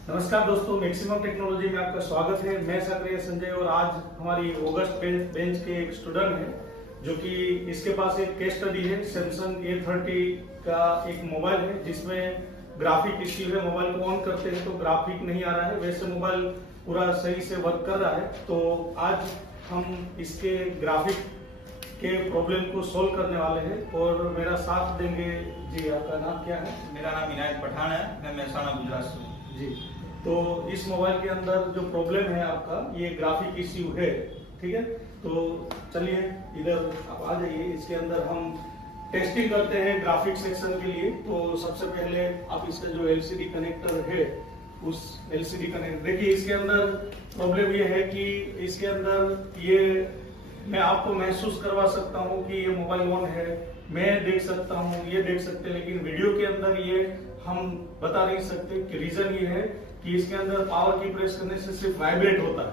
नमस्कार दोस्तों, maximum technology में आपका स्वागत है। मैं सक्रिय संजय और आज हमारी ऑगस्ट बेंच के एक स्टूडेंट है जो कि इसके पास एक केस स्टडी है। सैमसंग A30 का एक मोबाइल है जिसमें ग्राफिक इश्यू है। मोबाइल को ऑन करते हैं तो ग्राफिक नहीं आ रहा है, वैसे मोबाइल पूरा सही से वर्क कर रहा है। तो आज हम इसके ग्राफिक के प्रॉब्लम को सोल्व करने वाले हैं और मेरा साथ देंगे। जी, आपका नाम क्या है? मेरा नाम इनायत पठान है, मैं महसाना गुजरात से हूँ। जी, तो इस मोबाइल के अंदर जो प्रॉब्लम है आपका, ये ग्राफिक इश्यू है, ठीक है। तो चलिए इधर आप आ जाइए। इसके अंदर हम टेस्टिंग करते हैं ग्राफिक सेक्शन के लिए। तो सबसे पहले आप इसका जो एलसीडी कनेक्टर है उस एलसीडी कनेक्टर देखिए। इसके अंदर प्रॉब्लम ये है कि इसके अंदर ये मैं आपको महसूस करवा सकता हूँ कि ये मोबाइल ऑन है, मैं देख सकता हूँ, ये देख सकते हैं, लेकिन वीडियो के अंदर ये हम बता नहीं सकते। कि रीजन ये है कि इसके अंदर पावर की प्रेस करने से सिर्फ वाइब्रेट होता है,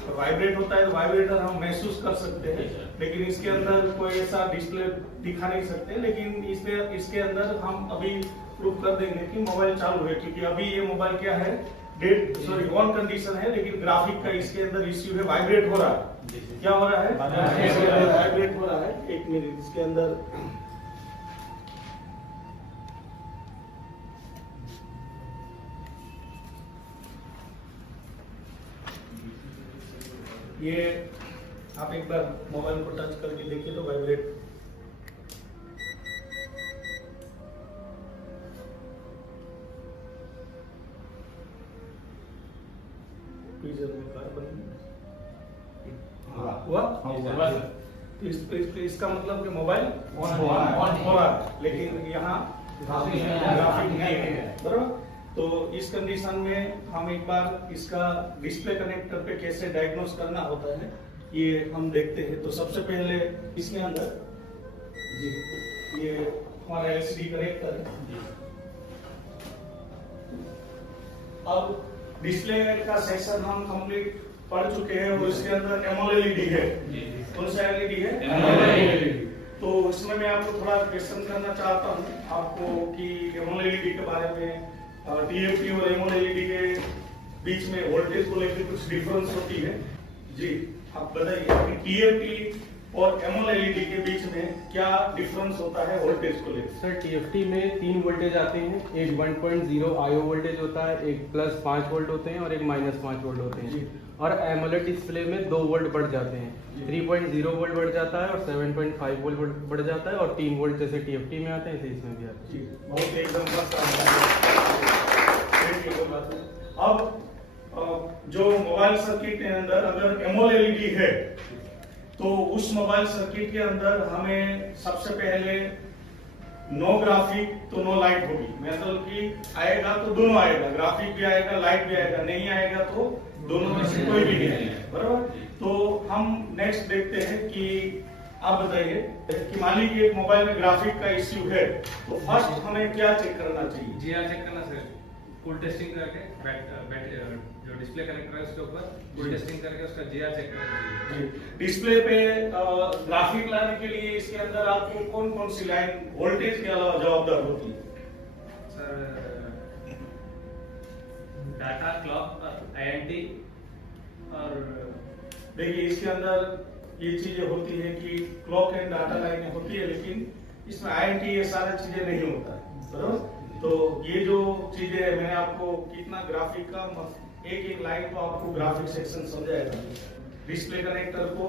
और वाइब्रेट होता है तो वाइब्रेटर हम महसूस कर सकते हैं, लेकिन इसके अंदर कोई ऐसा डिस्प्ले दिखा नहीं सकते। लेकिन इसके अंदर हम अभी प्रूव कर देंगे कि मोबाइल चालू है, क्योंकि अभी ये मोबाइल क्या है, ऑन कंडीशन है, लेकिन ग्राफिक का इसके अंदर इश्यू है, वाइब्रेट हो रहा है। क्या हो रहा है? वाइब्रेट हो रहा है। एक मिनट, इसके अंदर ये आप एक बार मोबाइल को टच करके देखिए तो वाइब्रेट हुआ। तो इसका मतलब कि मोबाइल ऑन हो रहा है, लेकिन यहाँ ग्राफिक नहीं है, बराबर। तो इस कंडीशन में हम एक बार इसका डिस्प्ले कनेक्टर पे कैसे डायग्नोस करना होता है ये हम देखते हैं। तो सबसे पहले इसके अंदर ये हमारा एलसीडी कनेक्टर है। अब डिस्प्ले का सेक्शन हम कंप्लीट पढ़ चुके हैं और इसके अंदर एमोलेड है। कौन सा एलईडी है? एमोलेड। तो इसमें मैं आपको थोड़ा क्वेश्चन करना चाहता हूँ आपको कि एमोलेड के बारे में। टीएफटी और एमोलेड के बीच में वोल्टेज को लेकर कुछ डिफरेंस होती है। जी, आप बताइए कि टीएफटी और एमोलेड के बीच में क्या डिफरेंस होता है वोल्टेज को लेकर? सर, टीएफटी में 3 वोल्टेज आते हैं। एक 1.0 आईओ वोल्टेज होता है, एक +5 वोल्ट होते हैं और एक -5 वोल्ट होते हैं। और एमोलेड डिस्प्ले में 2 वोल्ट बढ़ जाते हैं, 3.0 वोल्ट बढ़ जाता है और 7.5 वोल्ट बढ़ जाता है, और 3 वोल्ट जैसे टीएफटी में आते हैं ऐसे इसमें भी आते हैं। बहुत एकदम अब जो मोबाइल सर्किट के अंदर अगर एमोलेड है तो उस मोबाइल सर्किट के अंदर हमें सबसे पहले नो ग्राफिक तो नो लाइट होगी। मतलब कि आएगा तो दोनों आएगा, ग्राफिक भी आएगा, लाइट भी आएगा, नहीं आएगा तो दोनों में से कोई भी नहीं है, बराबर। तो हम नेक्स्ट देखते हैं कि आप बताइए कि मान लीजिए एक मोबाइल में ग्राफिक का इश्यू है तो फर्स्ट हमें क्या चेक करना चाहिए? जीआर चेक करना सर, फुल टेस्टिंग करके जो डिस्प्ले कनेक्टर है उसके ऊपर फुल टेस्टिंग करके उसका जीआर चेक करना चाहिए। डिस्प्ले पे ग्राफिक लाने के लिए इसके अंदर आपको कौन कौन सी लाइन वोल्टेज के अलावा जवाबदार होती है? सर, डाटा, क्लॉक, आईएनटी और देखिए इसके अंदर ये चीजें होती है कि क्लॉक एंड डाटा लाइनें होती है, लेकिन इसमें आईएनटी ये सारी चीजें नहीं होता है, बराबर। तो ये जो चीजें है, मैंने आपको कितना ग्राफिक का एक लाइन तो आपको ग्राफिक सेक्शन समझाएगा। डिस्प्ले कनेक्टर को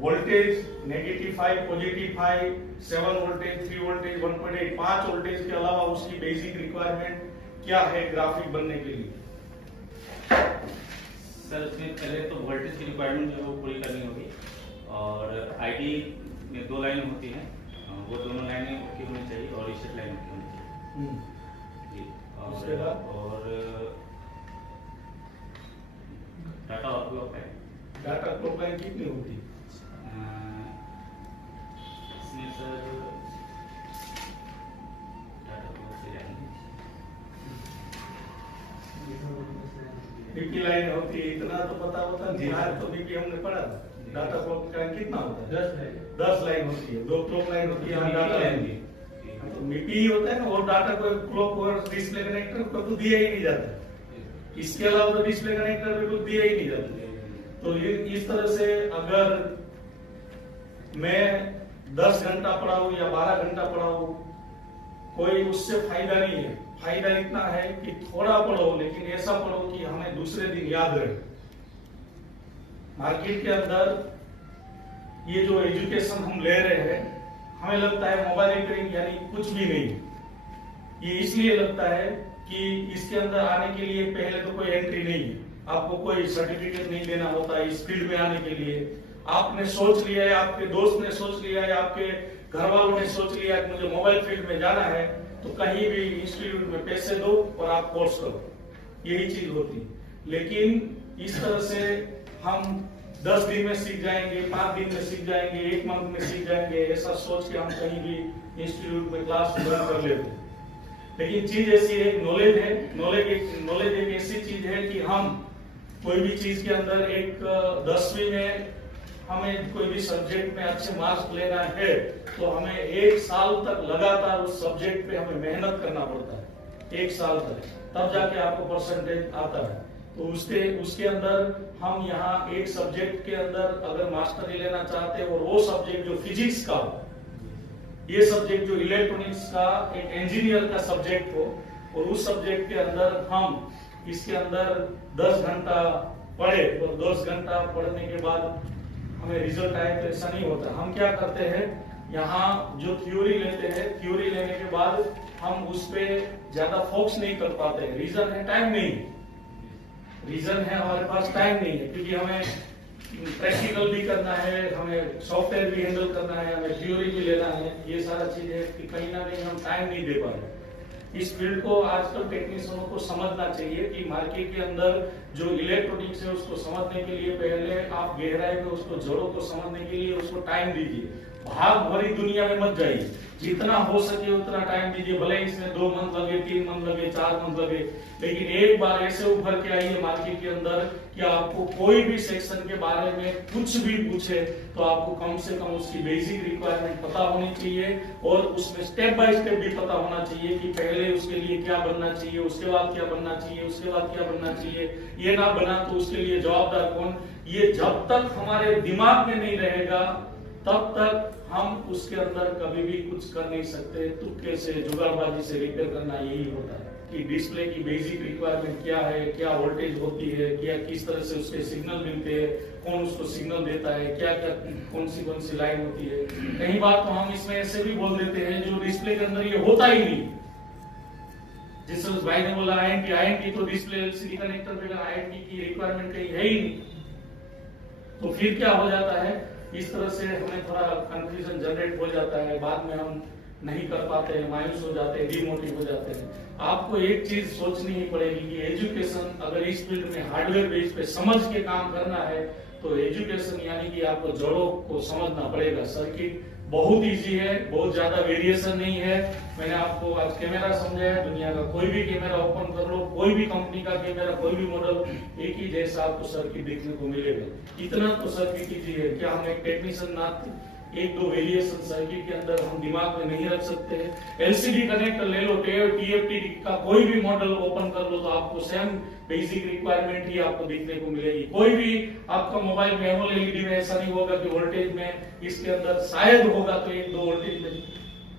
वोल्टेज -5, +5, 7 वोल्टेज, 3 वोल्टेज, 1.8, 5 वोल्टेज के अलावा उसकी बेसिक रिक्वायरमेंट क्या है ग्राफिक बनने के लिए? सर, उसमें पहले तो वोल्टेज की रिक्वायरमेंट जो है वो पूरी करनी होगी, और आईडी में 2 लाइनें होती हैं, वो दोनों लाइनें ओके होनी चाहिए और रीसेट लाइन ओके होनी चाहिए। और डाटा और clock line, data clock line कितनी होती है? इसमें सर डाटा क्लॉक से जाएंगे बीपी लाइन होती है, इतना तो पता होता है। बिहार तो बीपी हमने पढ़ा था। डाटा क्लॉक लाइन कितना होता है? 10 लाइन होती है। 2 क्लॉक लाइन होती है, डाटा लाइन भी तो बीपी ही होता है ना। और डाटा को क्लॉक और डिस्प्ले कनेक्टर को तो दिया ही नहीं जाता। इसके अलावा तो डिस्प्ले कनेक्टर भी कुछ दिया ही नहीं जाता। तो ये इस तरह से अगर मैं 10 घंटा पढ़ाऊं या 12 घंटा पढ़ाऊं, कोई उससे फायदा नहीं है। फायदा इतना है कि थोड़ा पढ़ो लेकिन ऐसा पढ़ो कि हमें दूसरे दिन याद रहे। मार्केट के अंदर ये जो एजुकेशन हम ले रहे हैं, हमें लगता है मोबाइल रिपेयरिंग यानी कुछ भी नहीं। ये इसलिए लगता है कि इसके अंदर आने के लिए पहले तो कोई एंट्री नहीं है, आपको कोई सर्टिफिकेट नहीं देना होता है इस फील्ड में आने के लिए। आपने सोच लिया है, आपके दोस्त ने सोच लिया है, आपके घर वालों ने सोच लिया कि मुझे मोबाइल फील्ड में जाना है, तो कहीं भी इंस्टीट्यूट में पैसे दो और आप कोर्स करो, यही चीज होती है। लेकिन इस तरह से हम 10 दिन में सीख जाएंगे, 5 दिन में सीख जाएंगे, 1 मंथ में सीख जाएंगे, ऐसा सोच के हम कहीं भी इंस्टीट्यूट में क्लास ज्वाइन कर लेते हैं। लेकिन चीज ऐसी है, नॉलेज है, नॉलेज एक ऐसी चीज है कि हम कोई भी चीज के अंदर एक 10वीं में हमें कोई भी सब्जेक्ट में अच्छे मार्क्स लेना है तो हमें 1 साल तक लगातार उस सब्जेक्ट पे हमें मेहनत करना पड़ता है, 1 साल तक, तब जाके आपको परसेंटेज आता है। तो उसके अंदर हम यहाँ एक सब्जेक्ट के अंदर अगर मास्टरी लेना चाहते हैं और वो सब्जेक्ट जो फिजिक्स का हो, ये सब्जेक्ट जो इलेक्ट्रॉनिक्स का एक इंजीनियर का सब्जेक्ट हो, और उस सब्जेक्ट के अंदर हम इसके अंदर 10 घंटा पढ़े और 10 घंटा पढ़ने के बाद हमें रिजल्ट आए, तो ऐसा नहीं होता। हम क्या करते हैं, यहाँ जो थ्योरी लेते हैं, थ्योरी लेने के बाद हम उस पे ज्यादा फोकस नहीं कर पाते। रीजन है टाइम नहीं, रीजन है हमारे पास टाइम नहीं है, क्योंकि हमें प्रैक्टिकल भी करना है, हमें सॉफ्टवेयर भी हैंडल करना है, हमें थ्योरी भी लेना है, ये सारा चीज है कि कहीं ना कहीं हम टाइम नहीं दे पा रहे। इस फील्ड को आजकल टेक्नीशियनों को समझना चाहिए कि मार्केट के अंदर जो इलेक्ट्रॉनिक्स है उसको समझने के लिए पहले आप गहराई में उसको जड़ों को समझने के लिए उसको टाइम दीजिए। भाग भरी दुनिया में मत जाइए, जितना हो सके उतना टाइम दीजिए। भले इसमें 2 मंथ लगे, 3 मंथ लगे, 4 मंथ लगे, लेकिन एक बार ऐसे उभर के आइए मार्केट के अंदर कि आपको कोई भी सेक्शन के बारे में कुछ भी पूछे तो आपको कम से कम उसकी बेसिक रिक्वायरमेंट पता होनी चाहिए और उसमें स्टेप बाय स्टेप भी पता होना चाहिए कि पहले उसके लिए क्या बनना चाहिए, उसके बाद क्या बनना चाहिए, उसके बाद क्या बनना चाहिए। ये ना बना तो उसके लिए जवाबदार कौन। ये जब तक हमारे दिमाग में नहीं रहेगा तब तक हम उसके अंदर कभी भी कुछ कर नहीं सकते। तुक्के से, जुगाड़बाजी से रिपेयर करना यही होता है कि डिस्प्ले की बेसिक रिक्वायरमेंट क्या है, क्या वोल्टेज होती है, क्या किस तरह से उसके सिग्नल मिलते हैं, कौन उसको सिग्नल देता है, क्या क्या कौन सी लाइन होती है। कई बार तो हम इसमें ऐसे भी बोल देते हैं जो डिस्प्ले के अंदर ये होता ही नहीं। जिस भाई ने बोला आईएनटी तो डिस्प्ले एलसीडी कनेक्टर पे आईएनटी की रिक्वायरमेंट कहीं है ही नहीं, तो फिर क्या हो जाता है, इस तरह से हमें थोड़ा कंफ्यूजन जनरेट हो जाता है। बाद में हम नहीं कर पाते हैं, मायूस हो जाते हैं, डिमोटिव हो जाते हैं। आपको एक चीज सोचनी ही पड़ेगी कि एजुकेशन अगर इस फील्ड में हार्डवेयर बेस पे समझ के काम करना है तो एजुकेशन यानी कि आपको जड़ों को समझना पड़ेगा। सर्किट बहुत इजी है, बहुत ज्यादा वेरिएशन नहीं है। मैंने आपको आज कैमरा समझाया, दुनिया का कोई भी कैमरा ओपन कर लो, कोई भी कंपनी का कैमरा, कोई भी मॉडल, एक ही जैसा आपको सर्किट देखने को मिलेगा। इतना तो सर्किट इजी है, क्या हम एक टेक्नीशियन ना 1-2 वेरिएशन सर्किट के अंदर हम दिमाग में नहीं रख सकते हैं। एलसीडी कनेक्टर ले लो, टीएफटी का कोई भी मॉडल ओपन कर लो तो आपको सेम बेसिक रिक्वायरमेंट ही आपको देखने को मिलेगी। कोई भी आपका मोबाइल में एमोलेड एलईडी में ऐसा नहीं होगा कि वोल्टेज में इसके अंदर शायद होगा तो 1-2 वोल्टेज में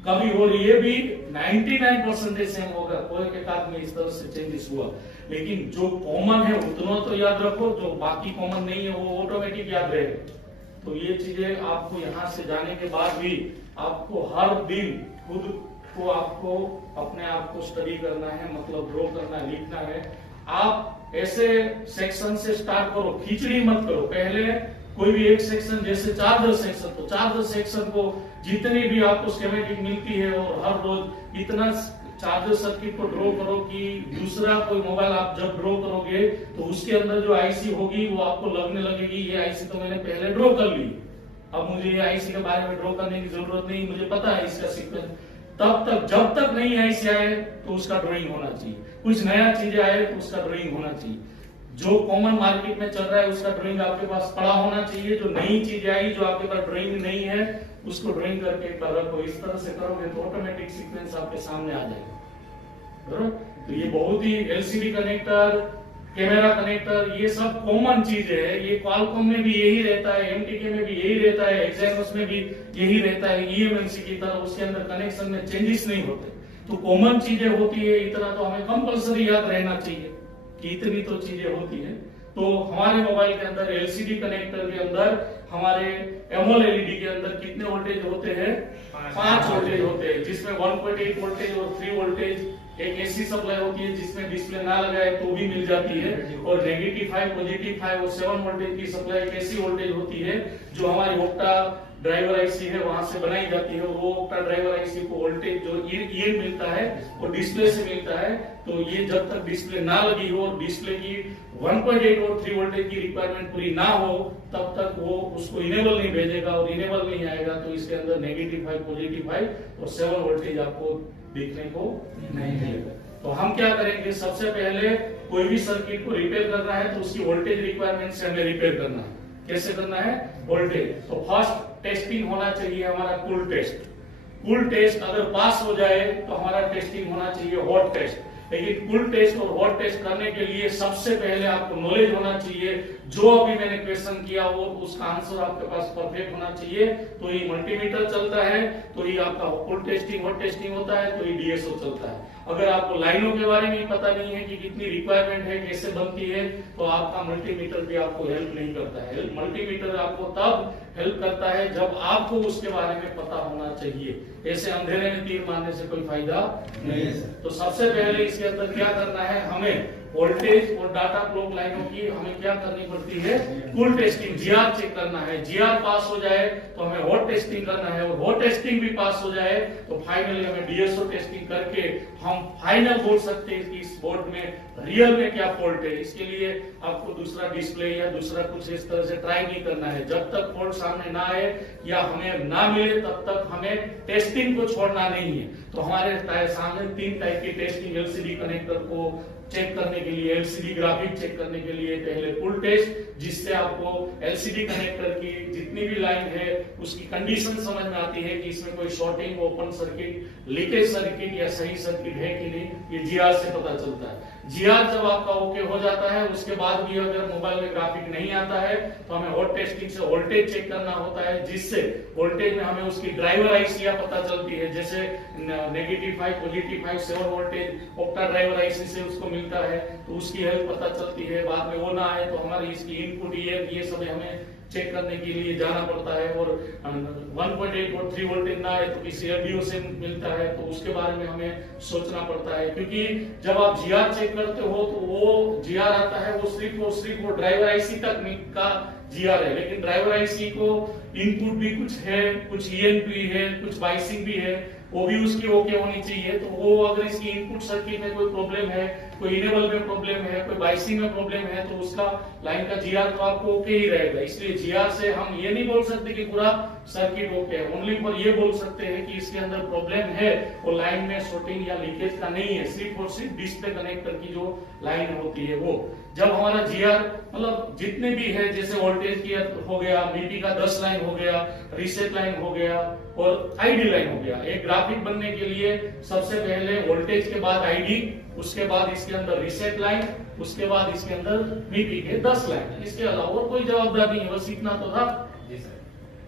कभी, और ये भी 99% सेम होगा, कोई के साथ में इस तरह से चेंजेस हुआ। लेकिन जो कॉमन है उतना तो याद रखो, जो बाकी कॉमन नहीं है वो ऑटोमेटिक याद रहेगा। तो ये चीजें आपको यहाँ से जाने के बाद भी आपको हर दिन खुद को आपको अपने आप को स्टडी करना है, मतलब ड्रॉ करना, लिखना है। आप ऐसे सेक्शन से स्टार्ट करो, खिचड़ी मत करो। पहले कोई भी एक सेक्शन, जैसे चार्जर सेक्शन, तो चार्जर सेक्शन को जितनी भी आपको स्कीमेटिक मिलती है और हर रोज इतना चार्जर सर्किट को ड्रॉ करो कि दूसरा कोई मोबाइल आप जब ड्रॉ करोगे तो उसके अंदर जो आईसी होगी वो आपको लगने लगेगी ये आईसी तो मैंने पहले ड्रॉ कर ली, अब मुझे ये आईसी के बारे में ड्रॉ करने की जरूरत नहीं, मुझे पता है इसका सीक्वेंस। तब तक जब तक नई आईसी आए तो उसका ड्राइंग होना चाहिए, कुछ नया चीजें आए तो उसका ड्राइंग होना चाहिए। जो कॉमन मार्केट में चल रहा है उसका ड्राइंग आपके पास पड़ा होना चाहिए। जो नई चीजें आई जो आपके पास ड्राइंग नहीं है उसको ड्राइंग करके एक बार रखो। इस तरह से करोगे तो ऑटोमेटिक सीक्वेंस आपके सामने आ जाएगा। तो ये बहुत ही एलसीडी कनेक्टर, कैमरा कनेक्टर, ये सब कॉमन चीजें है। ये क्वालकॉम में भी यही रहता है, एमटीके में भी यही रहता है, एक्साइनोस में भी यही रहता है। ईएमएनसी की तरह उसके अंदर कनेक्शन में चेंजेस नहीं होते। तो कॉमन चीजें होती है, इतना तो हमें कंपल्सरी याद रहना चाहिए कि इतनी तो चीजें होती है। तो हमारे मोबाइल के अंदर एलसीडी कनेक्टर के अंदर हमारे एमोलेड एलईडी के अंदर कितने वोल्टेज होते हैं? 5 वोल्टेज होते हैं, जिसमें 1.8 वोल्टेज और 3 वोल्टेज एक एसी सप्लाई होती है जिसमें डिस्प्ले ना लगाए तो भी मिल जाती है, और -5, +5 और 7 वोल्टेज की सप्लाई एक ऐसी वोल्टेज होती है जो हमारी ओक्टा ड्राइवर आईसी है वहां से बनाई जाती है। वो ओक्टा ड्राइवर आईसी को वोल्टेज जो ये मिलता है वो डिस्प्ले से मिलता है। तो ये जब तक डिस्प्ले ना लगी हो और डिस्प्ले की 1.8 और 3 वोल्टेज की रिक्वायरमेंट पूरी ना हो तब तक वो उसको इनेबल नहीं भेजेगा, और इनेबल नहीं आएगा तो इसके अंदर -5, +5 और 7 वोल्टेज आपको देखने को नहीं मिलेगा। तो हम क्या करेंगे, सबसे पहले कोई भी सर्किट को रिपेयर करना है तो उसकी वोल्टेज रिक्वायरमेंट से हमें रिपेयर करना है। कैसे करना है? वोल्टेज। तो फर्स्ट टेस्टिंग होना चाहिए हमारा कूल टेस्ट। कूल टेस्ट अगर पास हो जाए तो हमारा टेस्टिंग होना चाहिए हॉट टेस्ट। लेकिन कूल टेस्ट और हॉट टेस्ट करने के लिए सबसे पहले आपको नॉलेज होना चाहिए। जो अभी मैंने क्वेश्चन किया वो उसका आंसर आपके पास परफेक्ट होना चाहिए। तो ये मल्टीमीटर चलता है, तो ये आपका कूल टेस्टिंग हॉट टेस्टिंग होता है, तो ये डीएसओ चलता है। अगर आपको लाइनों के बारे में पता नहीं है कि कितनी रिक्वायरमेंट है, कैसे बनती है, तो आपका मल्टीमीटर भी आपको हेल्प नहीं करता है। मल्टीमीटर आपको तब हेल्प करता है जब आपको उसके बारे में पता होना चाहिए। ऐसे अंधेरे में तीर मारने से कोई फायदा नहीं है। तो सबसे पहले इसके अंदर क्या करना है, हमें वोल्टेज और डाटा क्लॉक लाइनों की हमें क्या करनी पड़ती है? कूल टेस्टिंग, जीआर चेक करना है। जीआर पास हो जाए तो हमें हॉट टेस्टिंग करना है, और हॉट टेस्टिंग भी पास हो जाए तो फाइनली हमें डीएसओ टेस्टिंग करके हम फाइनल बोल सकते हैं कि इस बोर्ड में रियल में क्या फॉल्ट है। इसके लिए आपको दूसरा डिस्प्ले या दूसरा कुछ इस तरह से ट्राई नहीं करना है। जब तक फॉल्ट सामने ना आए या हमें ना मिले तब तक हमें टेस्टिंग को छोड़ना नहीं है। तो हमारे सामने 3 टाइप की टेस्टिंग एलसीडी कनेक्टर को चेक करने के लिए, एलसीडी ग्राफिक चेक करने के लिए पहले कूल टेस्ट, जिससे आपको एलसीडी कनेक्टर की जितनी भी लाइन है उसकी कंडीशन समझ में आती है कि इसमें कोई shorting, open circuit, leakage circuit या सही सर्किट है कि नहीं, ये जीआर से पता चलता है। जीआर जब आपका ओके हो जाता है उसके बाद भी अगर मोबाइल में ग्राफिक नहीं आता है तो हमें हॉट टेस्टिंग से वोल्टेज चेक करना होता है, जिससे वोल्टेज में हमें उसकी ड्राइवर आईसी पता चलती है। जैसे -5, +5, 7 वोल्टेज ओक्टा ड्राइवर आईसी से उसको मिलता है तो उसकी हेल्प पता चलती है। बाद में वो ना आए तो हमारी इसकी इनपुट ये सब हमें चेक करने के लिए जाना पड़ता है। और 1.8 और 3 वोल्टेज ना आए तो किसी एलडीओ से मिलता है, तो उसके बारे में हमें सोचना पड़ता है। क्योंकि जब आप जीआर चेक करते हो तो वो जीआर आता है वो सिर्फ वो ड्राइवर आईसी तक का जीआर है, लेकिन ड्राइवर आईसी को इनपुट भी कुछ है, कुछ ईएनपी है, कुछ बाइसिंग भी है, वो भी उसकी ओके होनी चाहिए। तो वो अगर इसकी इनपुट सर्किट में कोई प्रॉब्लम है, कोई इनेबल में प्रॉब्लम है, कोई बाइसिंग में प्रॉब्लम है, तो उसका लाइन का जीआर तो आपको ओके ही रहेगा। इसलिए जीआर से हम ये नहीं बोल सकते कि पूरा सर्किट ओके है, ओनली पर ये बोल सकते हैं कि इसके अंदर प्रॉब्लम है और लाइन में शॉर्टिंग या लीकेज का नहीं है, सिर्फ और सिर्फ डिस्प्ले कनेक्टर की जो लाइन होती है वो। जब हमारा जीआर मतलब जितने भी है, जैसे वोल्टेज की हो गया, मीटी का 10 लाइन हो गया, रीसेट लाइन हो गया और आईडी लाइन हो गया। एक ग्राफिक बनने के लिए सबसे पहले वोल्टेज के बाद आईडी, उसके बाद इसके अंदर रीसेट लाइन, उसके बाद इसके अंदर मीटी के 10 लाइन। इसके अलावा और कोई जवाबदारी नहीं है, बस इतना तो था।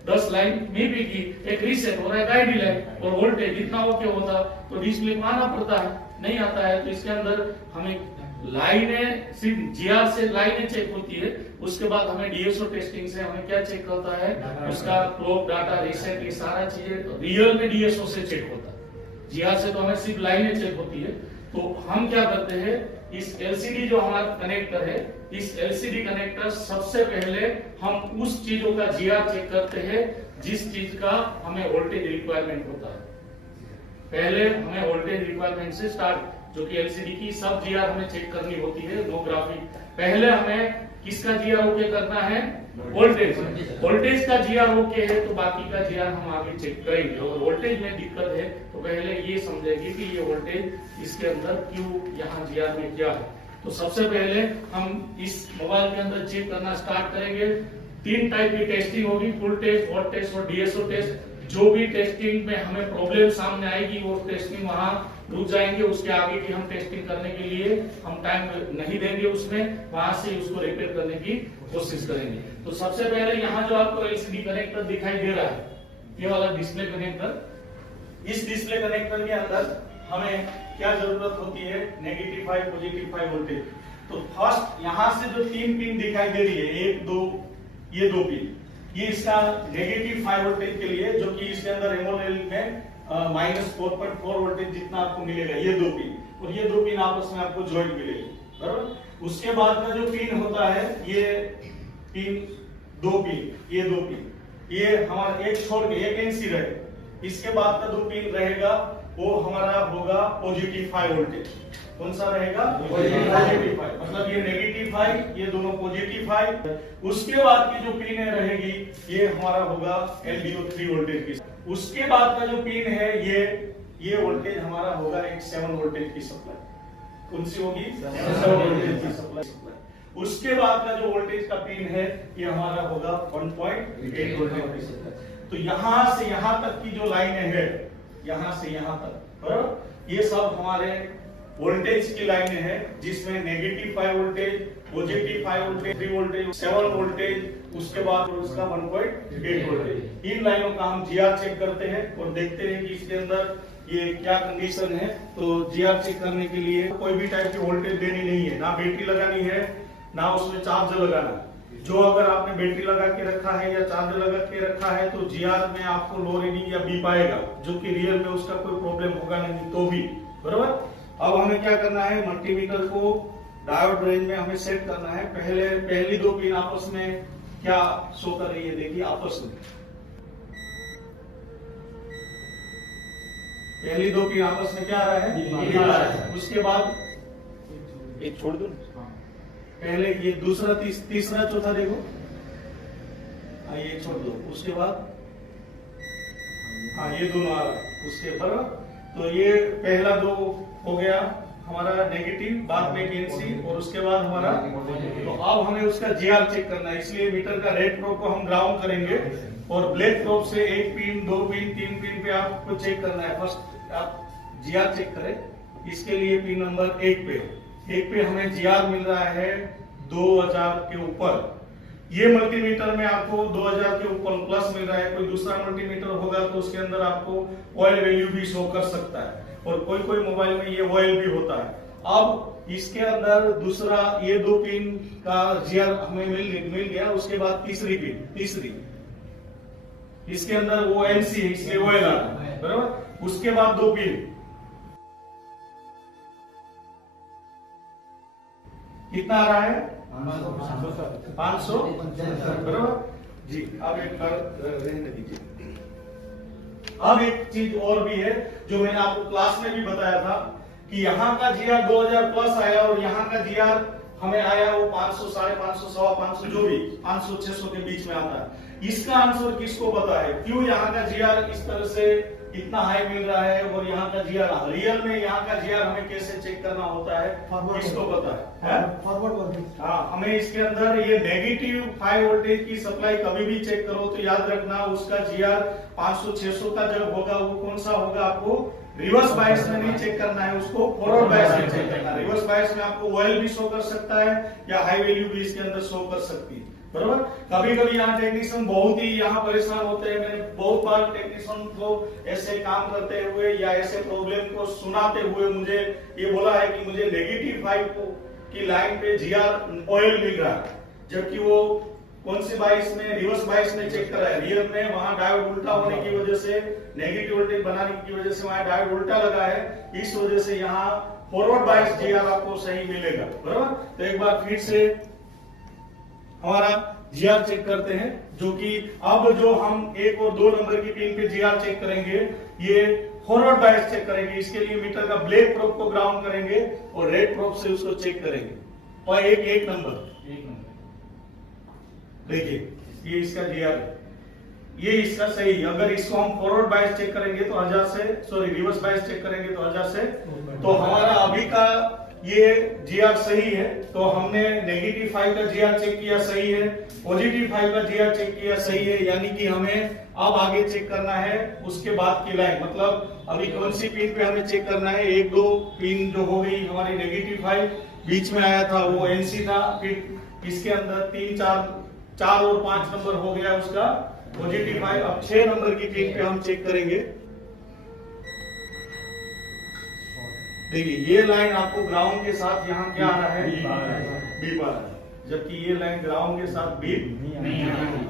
10 लाइन मीपी की, एक रीसेट और एक आईडी लाइन और वोल्टेज, इतना ओके होता तो डिस्प्ले को आना पड़ता है, नहीं आता है। तो इसके अंदर हमें लाइनें सिर्फ जीआर से लाइनें चेक होती है, उसके बाद हमें डीएसओ टेस्टिंग से हमें क्या चेक करता है, उसका क्लॉक डाटा, रीसेट, ये सारा चीजें रियल में डीएसओ से चेक होता है। जीआर से तो हमें सिर्फ लाइनें चेक होती है। तो हम क्या करते हैं, इस एलसीडी जो हमारा कनेक्टर है, इस एलसीडी कनेक्टर सबसे पहले हम उस चीजों का जीआर चेक करते हैं जिस चीज का हमें वोल्टेज रिक्वायरमेंट होता है। पहले हमें वोल्टेज रिक्वायरमेंट से स्टार्ट, जो कि एलसीडी की सब जीआर हमें चेक करनी होती है, नो ग्राफिक। पहले हमें किसका जीआर ओके करना है, वोल्टेज। वोल्टेज का जीआर ओके है तो बाकी का जीआर हम आगे चेक करेंगे। और वोल्टेज में दिक्कत है तो पहले ये समझेंगे कि ये वोल्टेज इसके अंदर क्यों, यहाँ जीआर में क्या है। तो सबसे पहले हम इस मोबाइल के अंदर चेक करना स्टार्ट करेंगे। 3 टाइप की टेस्टिंग होगी, फुल टेस्ट, हॉट टेस्ट और डीएसओ टेस्ट। जो भी टेस्टिंग में हमें प्रॉब्लम सामने आएगी वो टेस्टिंग वहां रुक जाएंगे। उसके आगे की हम टेस्टिंग करने के लिए हम टाइम नहीं देंगे, उसमें वहां से उसको रिपेयर करने की कोशिश करेंगे। तो सबसे पहले यहाँ जो आपको एलसीडी कनेक्टर दिखाई दे रहा है, ये वाला डिस्प्ले कनेक्टर, इस डिस्प्ले कनेक्टर के अंदर हमें क्या जरूरत होती है, नेगेटिव 5 पॉजिटिव 5 वोल्टेज। तो फर्स्ट यहाँ से जो 3 पिन दिखाई दे रही है, 1 2 ये 2 पिन, ये इसका नेगेटिव 5 वोल्टेज के लिए, जो कि इसके अंदर एमोलेल में -4.4 वोल्टेज जितना आपको मिलेगा, ये 2 पिन, और ये 2 पिन आपस में आपको ज्वाइंट मिलेगी, बराबर। उसके बाद का जो पिन होता है, ये पिन 2 पिन, ये 2 पिन, ये हमारा एक छोड़ के एक एनसी रहेगा। इसके बाद का 2 पिन रहेगा वो हमारा होगा पॉजिटिव 5 वोल्टेज। कौन सा रहेगा? पॉजिटिव 5, मतलब ये नेगेटिव 5, ये दोनों पॉजिटिव 5। उसके बाद की जो पिन रहेगी ये हमारा होगा एलडीओ 3 वोल्टेज की। उसके बाद का जो पिन है ये वोल्टेज हमारा होगा एक 7 वोल्टेज की सप्लाई। कौन सी होगी? 7 वोल्टेज की सप्लाई। उसके बाद का जो वोल्टेज का पिन है ये हमारा होगा 1.8 वोल्टेज की सप्लाई। तो यहां से यहां तक की जो लाइनें है, यहां से यहां तक, बराबर, ये सब हमारे वोल्टेज की लाइनें हैं, जिसमें negative 5 voltage, positive 5 voltage, 3 voltage, 7 voltage, उसके बाद उसका 1.8 वोल्टेज। इन लाइनों का हम जीआर चेक करते हैं और देखते हैं कि इसके अंदर ये क्या कंडीशन है। तो जीआर चेक करने के लिए कोई भी टाइप की वोल्टेज देनी नहीं है, ना बैटरी लगानी है, ना उसमें चार्जर लगाना है। जो अगर आपने बैटरी लगा के रखा है या चार्जर लगा के रखा है तो जीआर में आपको लो रीडिंग या बीप आएगा, जो कि रियल में उसका कोई प्रॉब्लम होगा नहीं तो भी, बराबर। अब हमें क्या करना है, मल्टीमीटर को डायोड रेंज में हमें सेट करना है। पहली 2 पिन आपस में क्या शो कर रही है, देखिए आपस में पहली 2 पिन आपस में क्या आ रहा है। उसके बाद एक छोड़ दो, पहले ये दूसरा तीसरा चौथा देखो, ये छोड़ दो। उसके बाद ये दोनों आ रहा है उसके, बराबर। तो ये पहला 2 हो गया हमारा नेगेटिव, बाद में एनसी, और उसके बाद हमारा। तो अब हमें उसका जीआर चेक करना है, इसलिए मीटर का रेड प्रोब को हम ग्राउंड करेंगे और ब्लैक प्रोब से 1 पिन 2 पिन 3 पिन पे आपको चेक करना है। फर्स्ट आप जीआर चेक करें। इसके लिए पिन नंबर 1 पे हमें जीआर मिल रहा है 2000 के ऊपर। ये मल्टीमीटर में आपको 2000 के ऊपर प्लस मिल रहा है। कोई दूसरा मल्टीमीटर होगा तो उसके अंदर आपको ऑयल वैल्यू भी शो कर सकता है, और कोई मोबाइल में ये ऑयल भी होता है। अब इसके अंदर दूसरा ये 2 पिन का जीआर हमें मिल गया। उसके बाद तीसरी इसके अंदर वो एनसी है, इसलिए ऑयल आ रहा है, बराबर। उसके बाद 2 पिन कितना आ रहा है, 500, बराबर जी। अब एक बार रहने दीजिए। अब एक चीज और भी है जो मैंने आपको क्लास में भी बताया था कि यहाँ का जीआर 2000 प्लस आया और यहाँ का जीआर हमें आया वो 500, 550, 550, जो भी 500 600 के बीच में आता है। इसका आंसर किसको पता है, क्यों यहाँ का जीआर इस तरह से इतना हाई मिल रहा है और यहाँ का जीआर रियल में, यहाँ का जीआर हमें कैसे चेक करना होता है, किसको पता है? Forward voltage. हाँ, हमें इसके अंदर ये नेगेटिव 5 वोल्टेज की सप्लाई कभी भी चेक करो तो याद रखना उसका जीआर 500 600 का जब होगा वो कौन सा होगा, आपको रिवर्स बायस में नहीं चेक करना है, उसको फॉरवर्ड बायस में चेक करना है। रिवर्स बायस में आपको ऑयल भी शो कर सकता है या हाई वैल्यू भी इसके अंदर शो कर सकती है, बराबर। कभी यहाँ टेक्नीशियन बहुत ही यहाँ परेशान होते हैं। मैंने बहुत बार टेक्नीशियन को ऐसे काम करते हुए या ऐसे प्रॉब्लम को सुनाते हुए मुझे ये बोला है कि मुझे नेगेटिव 5 की लाइन पे जीआर ऑयल मिल रहा है, जबकि वो कौन सी बाइस में, रिवर्स बाइस में चेक करा है। रियल में वहां डायोड उल्टा होने की वजह से, नेगेटिव वोल्टेज बनाने की वजह से वहां डायोड उल्टा लगा है, इस वजह से यहाँ फॉरवर्ड बाइस जीआर आपको सही मिलेगा, बराबर। तो एक बार फिर से हमारा जीआर चेक करते हैं, जो कि अब जो हम 1 और 2 नंबर की पिन पे जीआर चेक करेंगे ये फॉरवर्ड बायस चेक करेंगे। इसके लिए मीटर का ब्लैक प्रोब को ग्राउंड करेंगे और रेड प्रोब से उसको चेक करेंगे। और एक नंबर देखिए, ये इसका जीआर है, ये इसका सही है। अगर इसको हम फॉरवर्ड बायस चेक करेंगे तो 1000 से, सॉरी रिवर्स बायस चेक करेंगे तो 1000 से, तो हमारा अभी का ये GR सही है, तो हमने -5 का GR चेक किया सही है, +5 का GR चेक किया सही है, यानी कि हमें अब आगे चेक करना है उसके बाद की लाइन, मतलब अभी कौन सी पिन पे हमें चेक करना है। 1-2 पिन जो हो गई हमारी -5, बीच में आया था वो NC था, फिर इसके अंदर 3, 4 और 5 नंबर हो गया उसका +5। अब 6 नंबर की पिन पे हम चेक करेंगे। देखिए ये लाइन आपको ग्राउंड के साथ यहाँ क्या आ रहा है, बीप आ रहा है, जबकि ये लाइन ग्राउंड के साथ बीप नहीं आ रहा है।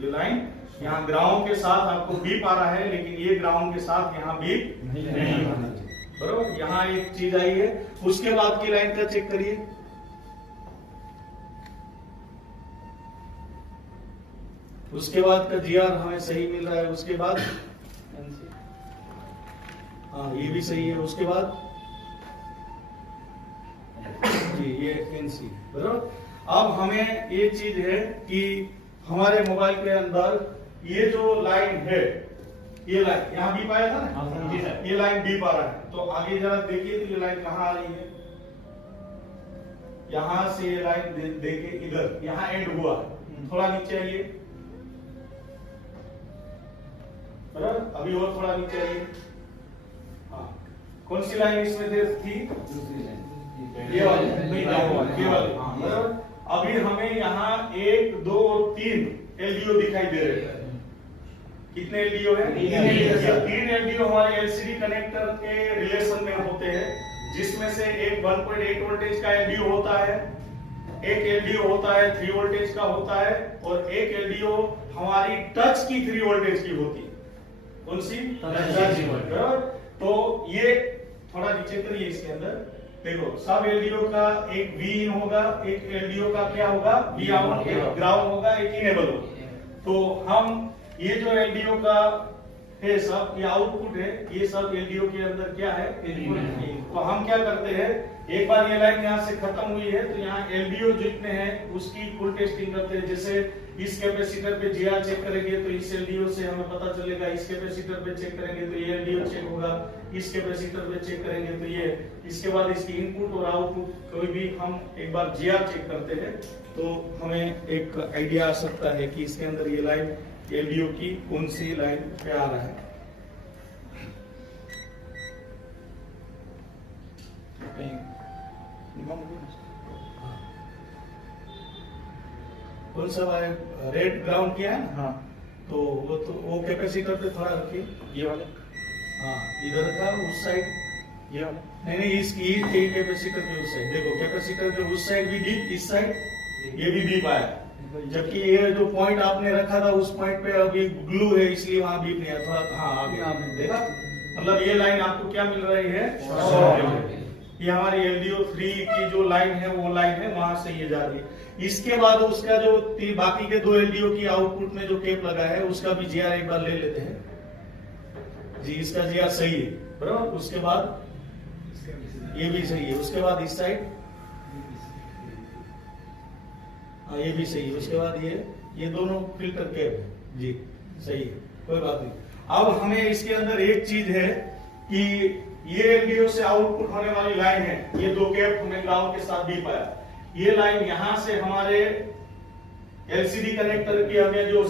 ये लाइन यहाँ ग्राउंड के साथ आपको बीप आ रहा है, लेकिन ये ग्राउंड के साथ यहाँ बीप नहीं आ रहा है, बरोबर। यहाँ एक चीज आई है। उसके बाद की लाइन का चेक करिए। उसके बाद का GR हमें सही मिल रहा है, उसके बाद हाँ ये भी सही है, उसके बाद जी ये NC, बराबर। अब हमें ये चीज है कि हमारे मोबाइल के अंदर ये जो लाइन है, ये लाइन यहाँ बीप आया था ना, ये लाइन बीप आ रहा है। तो आगे जरा देखिए तो ये लाइन कहाँ आ रही है, यहां से ये लाइन देखे इधर, यहाँ एंड हुआ, थोड़ा नीचे आइए, बराबर। अभी और थोड़ा नीचे आइए। हाँ कौन सी लाइन इसमें थी, दूसरी लाइन, ये वाली, ये वाली, हाँ बराबर। अभी हमें यहाँ 1, 2 और 3 LDO दिखाई दे रहे हैं। कितने LDO है? 3 LDO हमारे LCD कनेक्टर के रिलेशन में होते हैं, जिसमें से एक 1.8 वोल्टेज का LDO होता है, एक LDO होता है 3 वोल्टेज का होता है, और एक LDO हमारी टच की 3 वोल्टेज की होती है। कौन सी? टच की। तो ये थोड़ा नीचे करिए, इसके अंदर देखो सब LDO का एक V-in होगा, एक LDO का क्या होगा, V-out, एक ग्राउंड होगा, एक इनेबल होगा। तो हम ये जो LDO का है सब, ये आउटपुट है, ये सब LDO के अंदर क्या है, इनपुट है। तो हम क्या करते हैं, एक बार ये लाइन यहाँ से खत्म हुई है तो यहाँ LDO जितने हैं उसकी फुल टेस्टिंग करते हैं। जैसे इस कैपेसिटर पे GR चेक करेंगे तो इस LDO से हमें पता चलेगा, इस कैपेसिटर पे चेक करेंगे तो ये LDO चेक होगा, इस कैपेसिटर पे चेक करेंगे तो ये, इसके बाद इसकी इनपुट और आउटपुट कोई भी हम एक बार GR चेक करते हैं तो हमें एक आइडिया आ सकता है कि इसके अंदर ये लाइन LDO की कौन सी लाइन पे आ रहा है। कौन सा रेड ग्राउंड किया है ना, हाँ तो वो कैपेसिटर पे थोड़ा रखिए, ये वाला, हाँ इधर का उस साइड, ये वाला नहीं, इसकी कैपेसिटर के उस साइड देखो, कैपेसिटर के उस साइड भी डीप, इस साइड ये भी डीप आया, जबकि ये जो पॉइंट आपने रखा था उस पॉइंट पे अभी ग्लू है इसलिए वहां डीप नहीं आया, थोड़ा हाँ आगे देखा। मतलब ये लाइन आपको क्या मिल रही है, ये हमारी LDO 3 की जो लाइन है वो लाइन है, वहां से ये जा रही है। इसके बाद उसका जो बाकी के 2 LDO की आउटपुट में जो केप लगा है उसका भी GR एक बार ले लेते हैं जी, इसका GR सही है, बराबर। उसके बाद ये भी सही है, उसके बाद इस साइड हाँ ये भी सही है, उसके बाद ये दोनों फिल्टर केप है जी, सही है, कोई बात नहीं। अब हमें इसके अंदर एक चीज है कि ये LDO से आउटपुट होने वाली लाइन है, ये 2 केप हमें ग्राउंड के साथ भी पाया, ये लाइन यहां से हमारे LCD कनेक्टर की हमें जो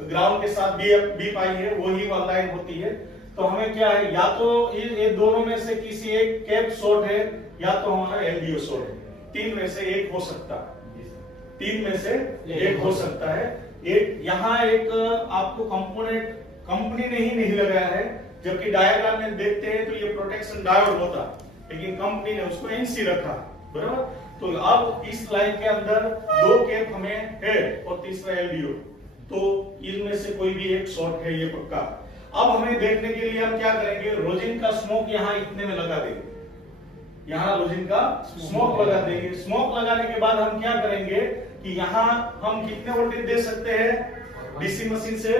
ग्राउंड के साथ बी पाई है वही वाली लाइन होती है। तो हमें क्या है, या तो ये दोनों में से किसी एक केप शॉर्ट है या तो हमारा LDO शॉर्ट है, 3 में से एक हो सकता है, 3 में से एक हो सकता है। एक यहाँ एक आपको कंपोनेंट कंपनी ने ही नहीं लगाया है, जबकि डायग्राम में देखते हैं तो ये प्रोटेक्शन डायोड होता, लेकिन कंपनी ने उसको NC रखा, बराबर। तो अब इस लाइन के अंदर 2 केप हमें है और तीसरा LDO, तो इनमें से कोई भी एक शॉर्ट है, ये पक्का। अब हमें देखने के लिए हम क्या करेंगे, रोजिन का स्मोक यहाँ इतने में लगा देंगे, यहाँ रोजिन का स्मोक लगा देंगे। स्मोक लगाने के बाद हम क्या करेंगे कि यहाँ हम कितने वोल्टेज दे सकते हैं डीसी मशीन से,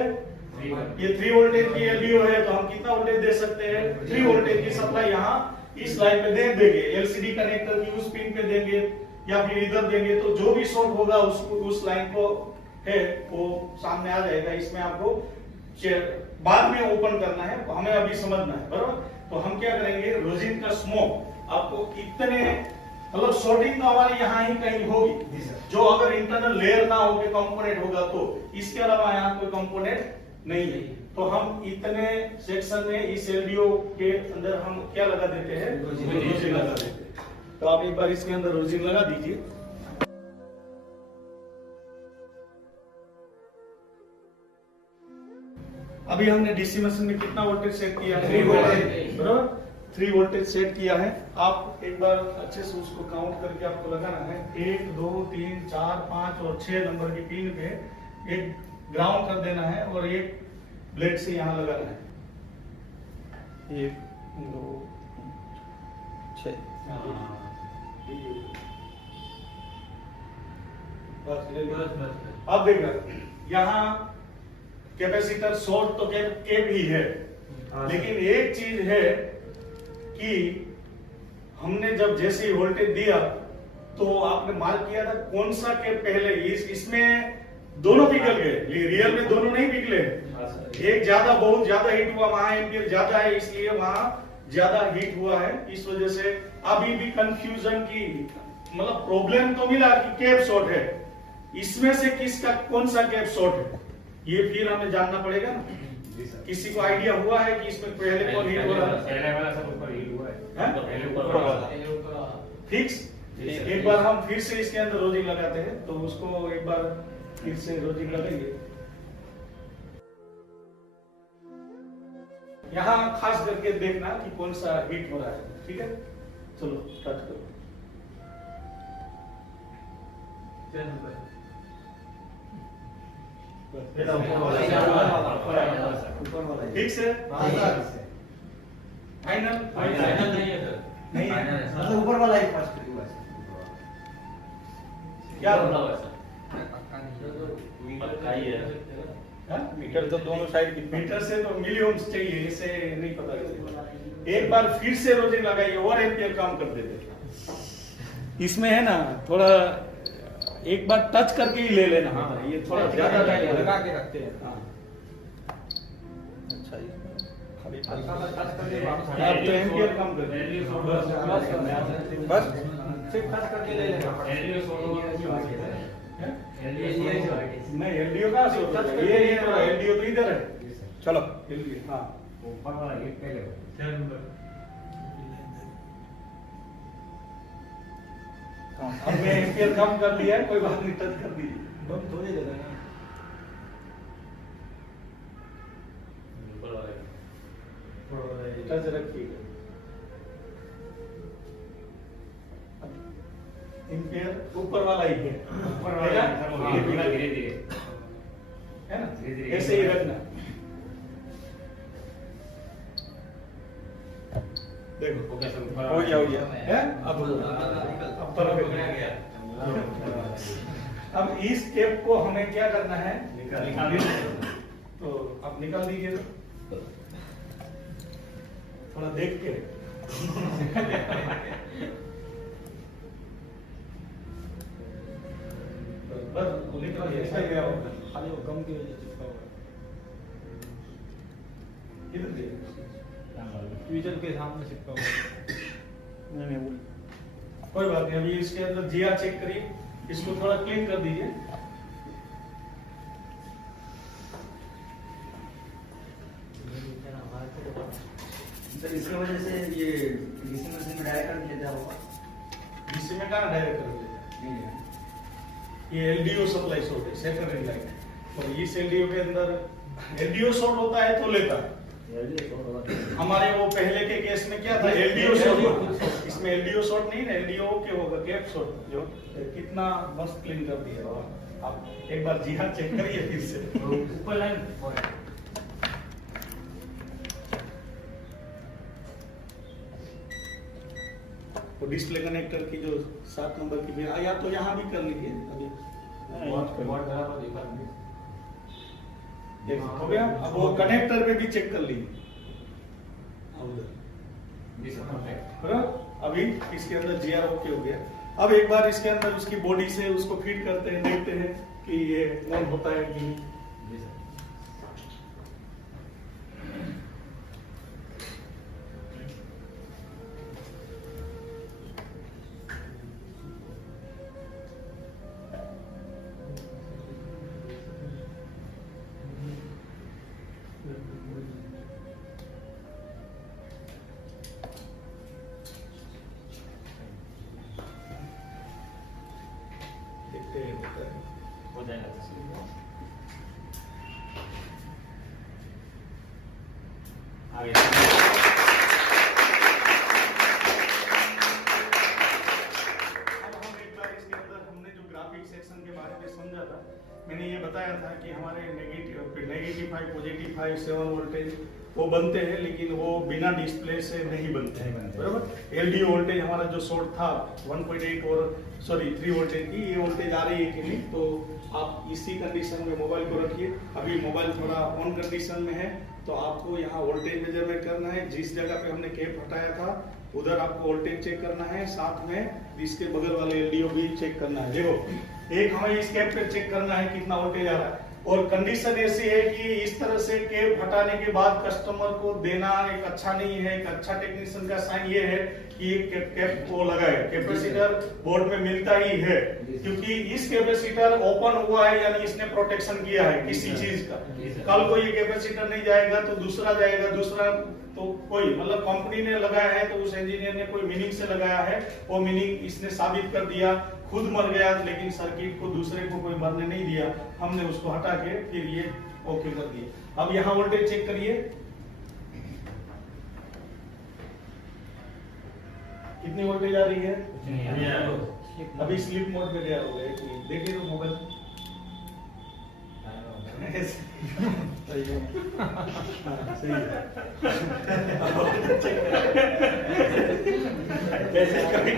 ये 3 वोल्टेज की LDO है तो हम कितना वोल्टेज दे सकते हैं, 3 वोल्टेज की सप्लाई यहाँ इस लाइन पे दे देंगे, LCD कनेक्टर की उस पिन पे देंगे या फिर इधर देंगे, तो जो भी शॉर्ट होगा उसको उस लाइन को है वो सामने आ जाएगा। इसमें आपको बाद में ओपन करना है, हमें अभी समझना है, बराबर। तो हम क्या करेंगे, रोजिन का स्मोक आपको इतने मतलब शॉर्टिंग तो हमारी यहाँ ही कहीं होगी, जो अगर इंटरनल लेयर ना होके कंपोनेंट होगा तो। इसके अलावा यहाँ कोई कंपोनेंट नहीं है। तो हम इतने सेक्शन में इस एलडीओ के अंदर हम क्या लगा देते हैं, रोजिंग लगा देते हैं। तो आप एक बार इसके अंदर रोजिंग लगा दीजिए। अभी हमने डीसी मशीन में कितना वोल्टेज सेट किया है, 3 वोल्टेज, बराबर 3 वोल्टेज सेट किया है। आप एक बार अच्छे से उसको काउंट करके आपको लगाना है। 1 2 3 4 5 और 6 नंबर की पिन पे एक ग्राउंड कर देना है और एक ब्लेड से यहाँ लगाना है। 1 2 6 बस। अब देखिए यहाँ कैपेसिटर शॉर्ट तो कैप ही है, लेकिन एक चीज है कि हमने जब जैसे वोल्टेज दिया तो आपने मार्क किया था कौन सा कैप पहले, इसमें दोनों पिघल गए, रियल में दोनों नहीं पिघले। एक ज्यादा बहुत ज्यादा हीट हुआ, वहां एम्पियर ज्यादा है इसलिए वहां ज्यादा हीट हुआ है। इस वजह से अभी भी कंफ्यूजन की मतलब प्रॉब्लम तो मिला कि कैप शॉर्ट है, इसमें से किसका कौन सा कैप शॉर्ट है ये फिर हमें जानना पड़ेगा ना। किसी को आइडिया हुआ है कि इसमें पहले कौन हीट हो रहा है? पहले वाला सब ऊपर हीट हुआ है, पहले ऊपर वाला फिक्स। एक बार हम फिर से इसके अंदर रोजिंग लगाते हैं, तो उसको एक बार फिर से रोजिंग लगाएंगे। यहाँ खास करके देखना कि कौन सा हीट हो रहा है, ठीक है। चलो स्टार्ट करो। ठीक से फाइनल नहीं है सर, नहीं है, मतलब ऊपर वाला ही फर्स्ट हुआ है। क्या बोला हुआ है पक्का ही है। हाँ? मीटर तो दोनों साइड की, मीटर से तो मिली ओम्स चाहिए, इसे नहीं पता चलेगा। एक बार फिर से रोजिंग लगाइए और एम्पियर काम कर देते। इसमें है ना थोड़ा एक बार टच करके ही ले लेना। हाँ, ये थोड़ा ज्यादा टाइम लगा के रखते हैं। हाँ। अच्छा ये खाली टच करके वापस आप तो एम्पियर कम कर दीजिए। बस सिर्फ टच करके ले लेना। नहीं एलडीओ का ये तो एलडीओ तो इधर है। चलो एलडीओ हाँ ऊपर वाला एक पहले अब मैं एम्पियर कम कर दिया है, कोई बात नहीं, टच कर दीजिए। बम थोड़ी जगह ना ऊपर वाला टच रखिएगा। एम्पियर ऊपर वाला ही है, ऊपर वाला ही है, है ना? धीरे धीरे है ना, धीरे-धीरे। ऐसे ही रखना। देखो हो गया है। अब परफेक्ट। अब इस टेप को हमें क्या करना है, निकाल। तो अब निकाल दीजिए, थोड़ा देख के। बस वो निकल गया होगा, खाली वो गम की वजह से चिपका हुआ इधर देखिए। है, ट्विजर के सामने चिपका हुआ है। नहीं कोई बात नहीं। अभी इसके अंदर जीआर चेक करिए, इसको थोड़ा क्लीन कर दीजिए। सर इसकी वजह से ये डीसी मशीन में डायरेक्ट करंट लेता होगा। डीसी में कहाँ डायरेक्ट कर देते नहीं है ये एलडीओ सप्लाई शॉर्ट है, सेकेंडरी लाइन। और इस एलडीओ के अंदर एलडीओ शॉर्ट होता है तो लेता है। हमारे वो पहले के केस में क्या था, एलडीओ शॉर्ट, इसमें एलडीओ शॉर्ट नहीं है, एलडीओ के होगा कैप शॉर्ट। जो कितना मस्त क्लीन कर दिया। आप एक बार जी हाँ चेक करिए फिर से। ऊपर लाइन वो डिस्प्ले कनेक्टर की जो 7 नंबर की भी या तो यहाँ भी कर लीजिए। अभी देखो हो गया। अब वो कनेक्टर पे भी चेक कर लीजिए। अभी इसके अंदर जीआर ओके हो गया। अब एक बार इसके अंदर उसकी बॉडी से उसको फीड करते हैं, देखते हैं कि ये ऑन होता है कि नहीं। देखते हैं होता है। हो जाएगा। आगे सेक्शन के बारे में समझा था, मैंने ये बताया था कि हमारे नेगेटिव 5 पॉजिटिव 5 7 वोल्टेज वो बनते हैं, लेकिन वो बिना डिस्प्ले से नहीं बनते हैं, बराबर। एलडीओ वोल्टेज हमारा जो शॉर्ट था 1.8 और 3 वोल्टेज की, ये वोल्टेज आ रही है कि नहीं, तो आप इसी कंडीशन में मोबाइल को रखिए। अभी मोबाइल थोड़ा ऑन कंडीशन में है, तो आपको यहाँ वोल्टेज मेजरमेंट करना है। जिस जगह पे हमने कैप हटाया था उधर आपको वोल्टेज चेक करना है, साथ में इसके बगल वाले एलडीओ भी चेक करना है। देखो, एक हमें इस कैप पे चेक करना है कितना वोल्टेज आ रहा है, और कंडीशन ऐसी है कि इस तरह से कैप हटाने के बाद कस्टमर को देना एक अच्छा नहीं है। एक अच्छा टेक्नीशियन का साइन ये है कि कैप को लगाए। कैपेसिटर बोर्ड में मिलता ही है, क्योंकि इस कैपेसिटर ओपन हुआ है, यानी इसने प्रोटेक्शन किया है किसी चीज का। कल को ये कैपेसिटर नहीं जाएगा तो दूसरा जाएगा, दूसरा तो कोई मतलब कंपनी ने लगाया है तो उस इंजीनियर ने कोई मीनिंग से लगाया है, वो मीनिंग इसने साबित कर दिया, खुद मर गया, लेकिन सर्किट को दूसरे को कोई मरने नहीं दिया। हमने उसको हटा के फिर ये ओके कर दिया। अब यहाँ वोल्टेज चेक करिए, कितनी वोल्टेज आ रही है? अभी स्लीप मोड में गया होगा, एक मिनट देखिए तो मोबाइल सही है। सही है। कैसे कभी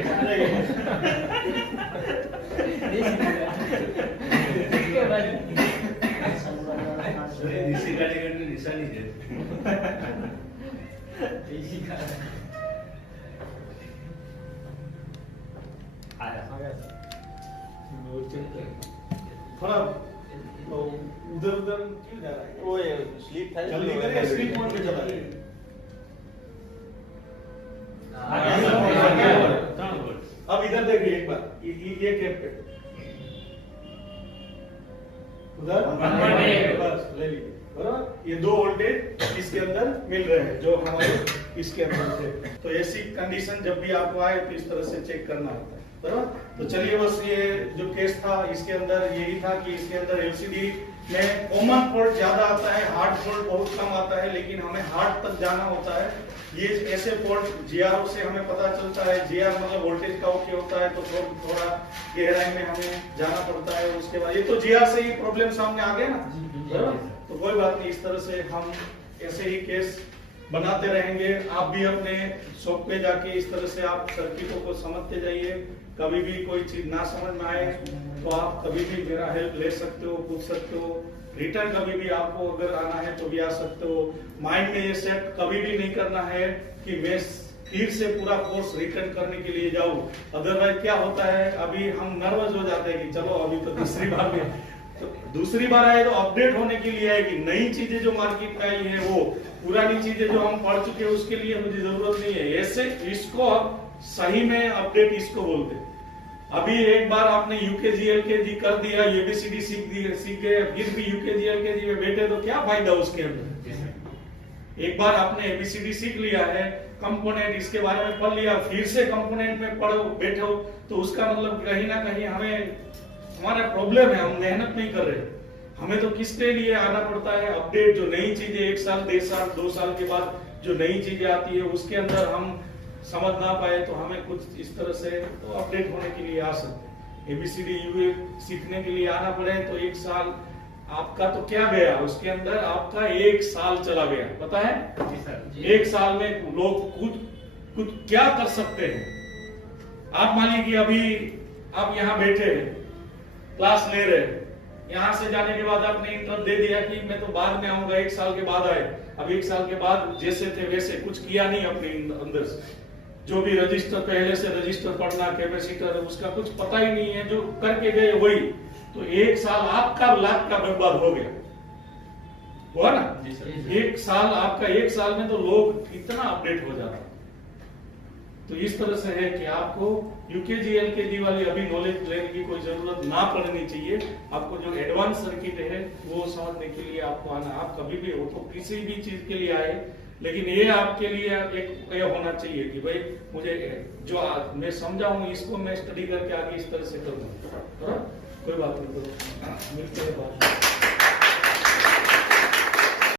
इसी कैटेगरी में निशानी है। थोड़ा उधर उधर क्यों जा रहा है? वो स्लीप था, जल्दी करिए, स्लीप मोड में चला जाए। अब इधर देखिए एक बार, ये कैप पे उधर बस ले लीजिए, बराबर। ये 2 वोल्टेज इसके अंदर मिल रहे हैं जो हमारे इसके अंदर थे। तो ऐसी कंडीशन जब भी आपको आए तो इस तरह से चेक करना होता है, बराबर। तो चलिए, बस ये जो केस था इसके अंदर यही था कि इसके अंदर एलसीडी में कॉमन फॉल्ट ज्यादा आता है, हार्ड फॉल्ट बहुत कम आता है, लेकिन हमें हार्ड तक जाना होता है। ये ऐसे फॉल्ट जीआर से हमें पता चलता है। जीआर मतलब वोल्टेज का ओके होता है तो थोड़ा गहराई में हमें जाना पड़ता है। उसके बाद ये तो जीआर से ही प्रॉब्लम सामने आ गया ना, बराबर। तो कोई बात नहीं, इस तरह से हम ऐसे ही केस बनाते रहेंगे। आप भी अपने शॉप पे जाके इस तरह से आप सर्किटों को समझते जाइए। कभी भी कोई चीज ना समझ में आए तो आप कभी भी मेरा हेल्प ले सकते हो, पूछ सकते हो। रिटर्न कभी भी आपको अगर आना है तो भी आ सकते हो। माइंड में ये सेट कभी भी नहीं करना है कि मैं फिर से पूरा कोर्स रिटर्न करने के लिए जाऊं। अदरवाइज क्या होता है, अभी हम नर्वस हो जाते हैं कि चलो अभी तो दूसरी बार में, तो दूसरी बार आए तो अपडेट होने के लिए आएगी। नई चीजें जो मार्केट में आई है वो, पुरानी चीजें जो हम पढ़ चुके हैं उसके लिए मुझे जरूरत नहीं है। ऐसे इसको सही में अपडेट इसको बोलते हैं। अभी एक बार आपने यूकेजी एलकेजी कर दिया, एबीसीडी सीख गए, फिर भी यूकेजी एलकेजी में बैठे तो क्या फायदा उसके अंदर। एक बार आपने एबीसीडी सीख लिया है, कंपोनेंट इसके बारे में पढ़ लिया, फिर से कंपोनेंट में पढ़ो बैठो, तो उसका मतलब कहीं ना कहीं हमारा प्रॉब्लम है, हम मेहनत नहीं कर रहे। हमें तो किसके लिए आना पड़ता है, अपडेट। जो नई चीजें 1 साल 1.5 साल 2 साल के बाद जो नई चीजें आती है उसके अंदर हम समझ ना पाए तो हमें कुछ इस तरह से तो अपडेट होने के लिए आ सकते हैं। एबीसीडी यूए सीखने के लिए आना पड़े तो 1 साल आपका तो क्या गया, उसके अंदर आपका 1 साल चला गया, पता है। 1 साल में लोग खुद क्या कर सकते हैं। आप मानिए कि अभी आप यहाँ बैठे हैं, क्लास ले रहे हैं, यहाँ से जाने के बाद आपने इंटरेस्ट दे दिया कि मैं तो बाद में आऊंगा, 1 साल के बाद आए। अब 1 साल के बाद जैसे थे वैसे कुछ किया नहीं अपने अंदर से। जो भी रजिस्टर पहले से रजिस्टर पढ़ना, कैपेसिटर, उसका कुछ पता ही नहीं है, जो करके गए वही। तो 1 साल आपका लाख का बर्बाद हो गया, हुआ ना। 1 साल आपका, 1 साल में तो लोग इतना अपडेट हो जाता है। तो इस तरह से है कि आपको यूकेजी एलकेजी वाली अभी नॉलेज लेने की कोई जरूरत ना पड़नी चाहिए। आपको जो एडवांस सर्किट है वो समझने के लिए आपको आना। आप कभी भी हो तो किसी भी चीज के लिए आए, लेकिन ये आपके लिए एक ये होना चाहिए कि भाई मुझे जो मैं समझा हूँ इसको मैं स्टडी करके आगे इस तरह से करूंगा। कोई बात नहीं, तो मिलते हैं बाद में।